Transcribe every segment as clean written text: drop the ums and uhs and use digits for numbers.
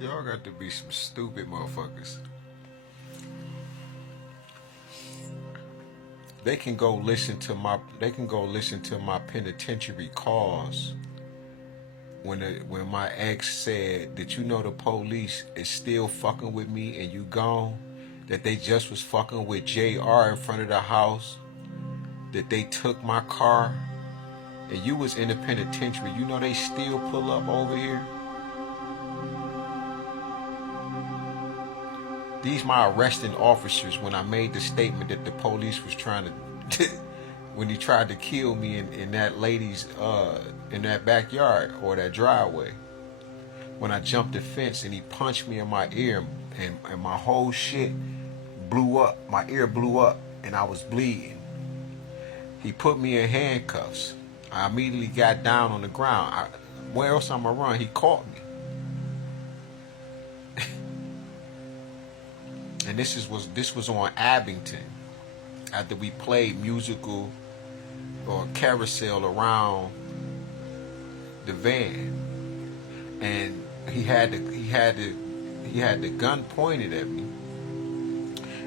Y'all got to be some stupid motherfuckers. They can go listen to my penitentiary calls when my ex said, "Did you know the police is still fucking with me and you gone? That they just was fucking with JR in front of the house. That they took my car and you was in the penitentiary. You know they still pull up over here." These my arresting officers when I made the statement that the police was trying to when he tried to kill me in that lady's in that backyard or that driveway. When I jumped the fence and he punched me in my ear and my whole shit blew up. My ear blew up and I was bleeding. He put me in handcuffs. I immediately got down on the ground. Where else I'm gonna run? He caught me. And this was on Abington after we played musical or carousel around the van, and he had the gun pointed at me,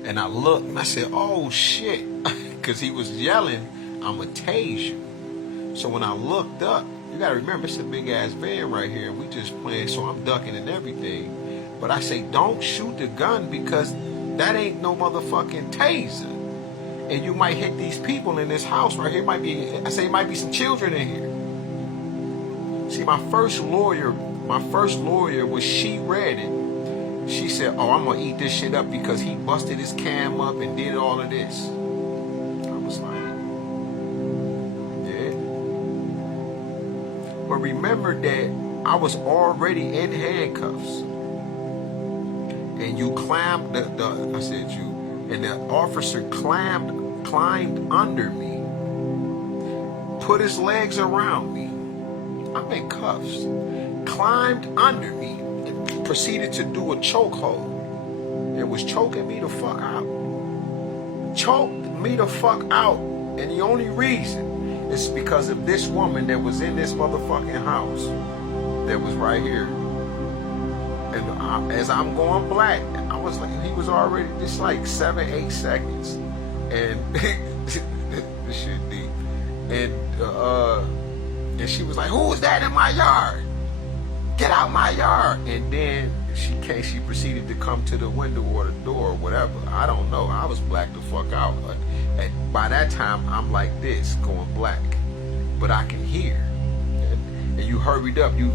and I looked and I said, "Oh shit," because he was yelling, "I'm a tase you." So when I looked up, you gotta remember it's a big ass van right here, and we just playing, so I'm ducking and everything. But I say, don't shoot the gun because that ain't no motherfucking taser. And you might hit these people in this house right here. It might be some children in here. See, my first lawyer, when she read it, she said, "Oh, I'm gonna eat this shit up because he busted his cam up and did all of this." I was like, yeah. But remember that I was already in handcuffs. And you climbed I said you, and the officer climbed under me, put his legs around me. I'm in cuffs. Climbed under me and proceeded to do a chokehold. It was choking me the fuck out. Choked me the fuck out. And the only reason is because of this woman that was in this motherfucking house that was right here. And as I'm going black, I was like, he was already just like 7-8 seconds, and this shit deep. And she was like, "Who is that in my yard? Get out my yard!" And then she proceeded to come to the window or the door or whatever. I don't know. I was blacked the fuck out. And by that time, I'm like this, going black, but I can hear. And you hurried up. You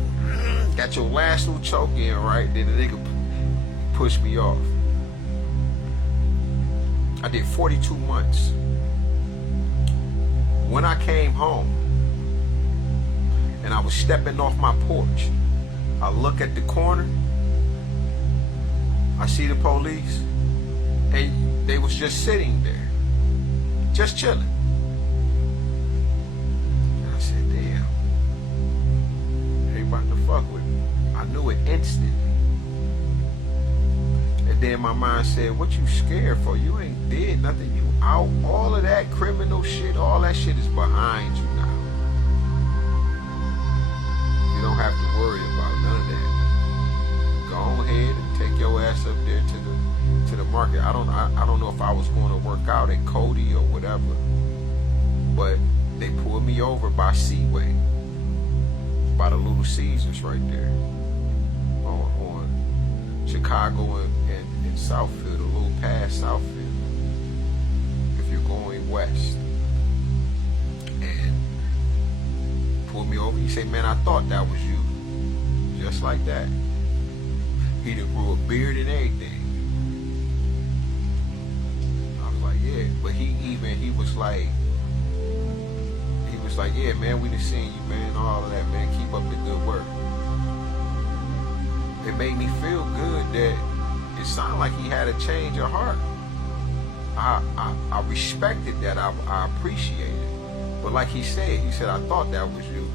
got your last little choke in, right? Then the nigga pushed me off. I did 42 months. When I came home and I was stepping off my porch, I look at the corner, I see the police, and they was just sitting there, just chilling. And I said, damn, they about to fuck with me. I knew it instantly. And then my mind said, what you scared for? You ain't did nothing. You out. All of that criminal shit, all that shit is behind you now. You don't have to worry about none of that. Go ahead and take your ass up there to the market. I don't know if I was going to work out at Cody or whatever, but they pulled me over by Seaway, by the Little Caesars right there on Chicago and Southfield, a little past Southfield, if you're going west. And pulled me over. He said, "Man, I thought that was you." Just like that. He done grew a beard and everything. I was like, yeah. But he was like, "Yeah, man, we done seen you, man, all of that, man. Keep up the good work." It made me feel good that it sounded like he had a change of heart. I respected that. I appreciated it. But like he said, "I thought that was you."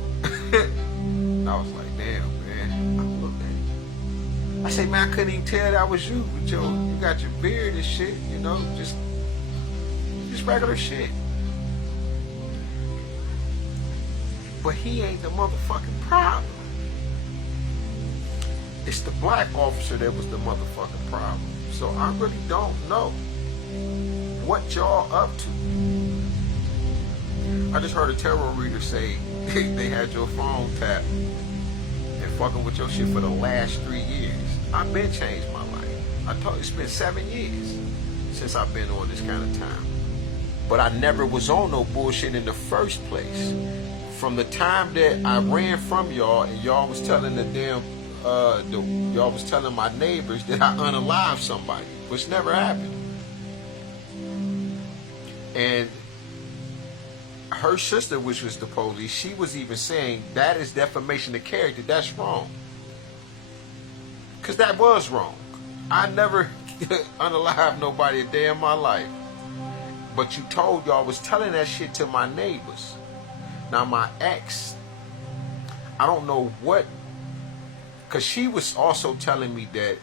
And I was like, damn, man. I looked at him. I said, "Man, I couldn't even tell that was you. With you got your beard and shit, you know, just regular shit." But he ain't the motherfucking problem. It's the black officer that was the motherfucking problem. So I really don't know what y'all up to. I just heard a tarot reader say they had your phone tapped and fucking with your shit for the last 3 years. I've been changed my life. I told you it's been 7 years since I've been on this kind of time. But I never was on no bullshit in the first place. From the time that I ran from y'all and y'all was telling the damn y'all was telling my neighbors that I unalived somebody, which never happened. And her sister, which was the police, she was even saying that is defamation of character. That's wrong. Because that was wrong. I never unalived nobody a day in my life. But you told y'all was telling that shit to my neighbors. Now my ex, I don't know what, because she was also telling me that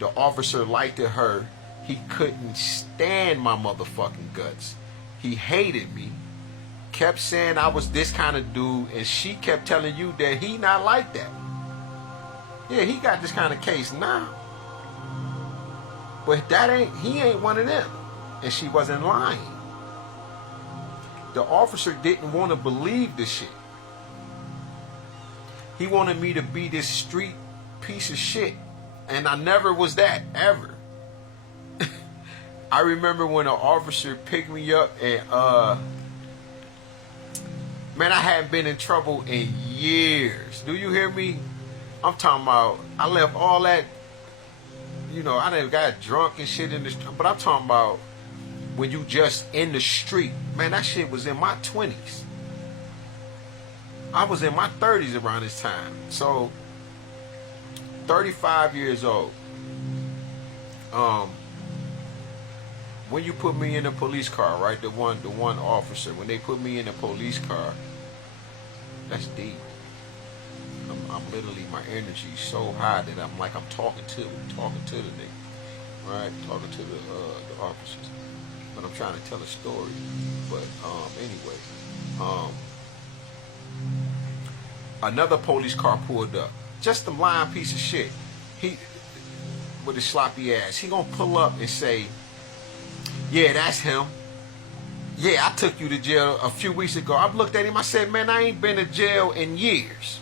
the officer lied to her. He couldn't stand my motherfucking guts. He hated me. Kept saying I was this kind of dude, and she kept telling you that he not like that. Yeah, he got this kind of case now. But he ain't one of them. And she wasn't lying. The officer didn't want to believe this shit. He wanted me to be this street piece of shit. And I never was that, ever. I remember when an officer picked me up and, man, I hadn't been in trouble in years. Do you hear me? I'm talking about, I left all that, you know, I done got drunk and shit in the street. But I'm talking about when you just in the street. Man, that shit was in my 20s. I was in my 30s around this time. So, 35 years old. When you put me in a police car, right? The one officer, when they put me in a police car, that's deep. I'm literally, my energy is so high that I'm like I'm talking to the nigga, right? Talking to the officers. But I'm trying to tell a story. But anyway, another police car pulled up. Just a lying piece of shit. He, with his sloppy ass, he gonna pull up and say, "Yeah, that's him. Yeah, I took you to jail a few weeks ago." I looked at him, I said, "Man, I ain't been to jail in years."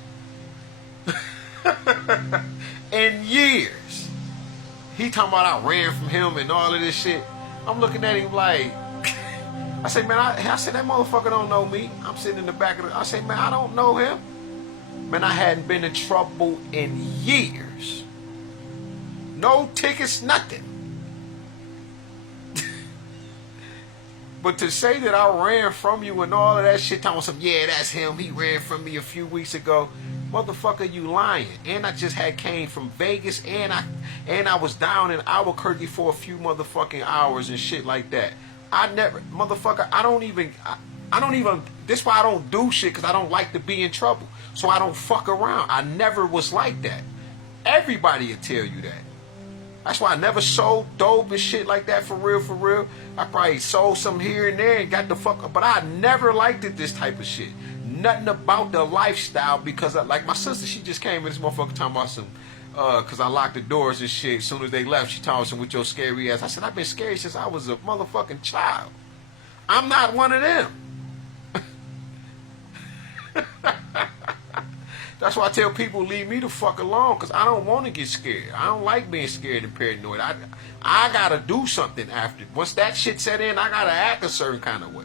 In years. He talking about I ran from him and all of this shit. I'm looking at him like, I said, man, I said, that motherfucker don't know me. I'm sitting in the back of the, I said, man, I don't know him. Man, I hadn't been in trouble in years. No tickets, nothing. But to say that I ran from you and all of that shit, talking some, yeah, that's him, he ran from me a few weeks ago. Motherfucker, you lying. And I just came from Vegas, and I was down in Albuquerque for a few motherfucking hours and shit like that. I never, motherfucker, I don't even, this why I don't do shit, because I don't like to be in trouble. So I don't fuck around. I never was like that. Everybody will tell you that. That's why I never sold dope and shit like that for real, for real. I probably sold some here and there and got the fuck up. But I never liked it, this type of shit. Nothing about the lifestyle, because like my sister, she just came in this motherfucker talking about some, because I locked the doors and shit. As soon as they left, she talking some with your scary ass. I said, I've been scared since I was a motherfucking child. I'm not one of them. That's why I tell people, leave me the fuck alone, because I don't want to get scared. I don't like being scared and paranoid. I got to do something after. Once that shit set in, I got to act a certain kind of way,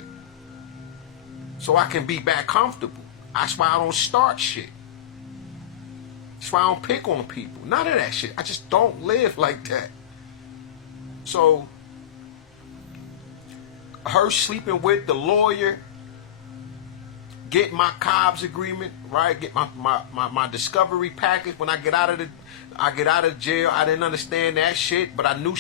so I can be back comfortable. That's why I don't start shit. That's why I don't pick on people. None of that shit. I just don't live like that. So, her sleeping with the lawyer, get my Cobb's agreement, right? Get my discovery package. When I get out of jail, I didn't understand that shit, but I knew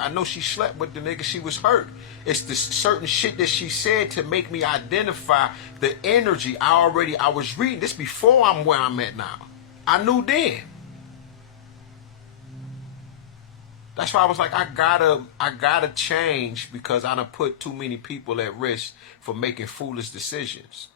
I know she slept with the nigga. She was hurt. It's the certain shit that she said to make me identify the energy. I was reading this before I'm where I'm at now. I knew then. That's why I was like, I gotta change, because I done put too many people at risk for making foolish decisions.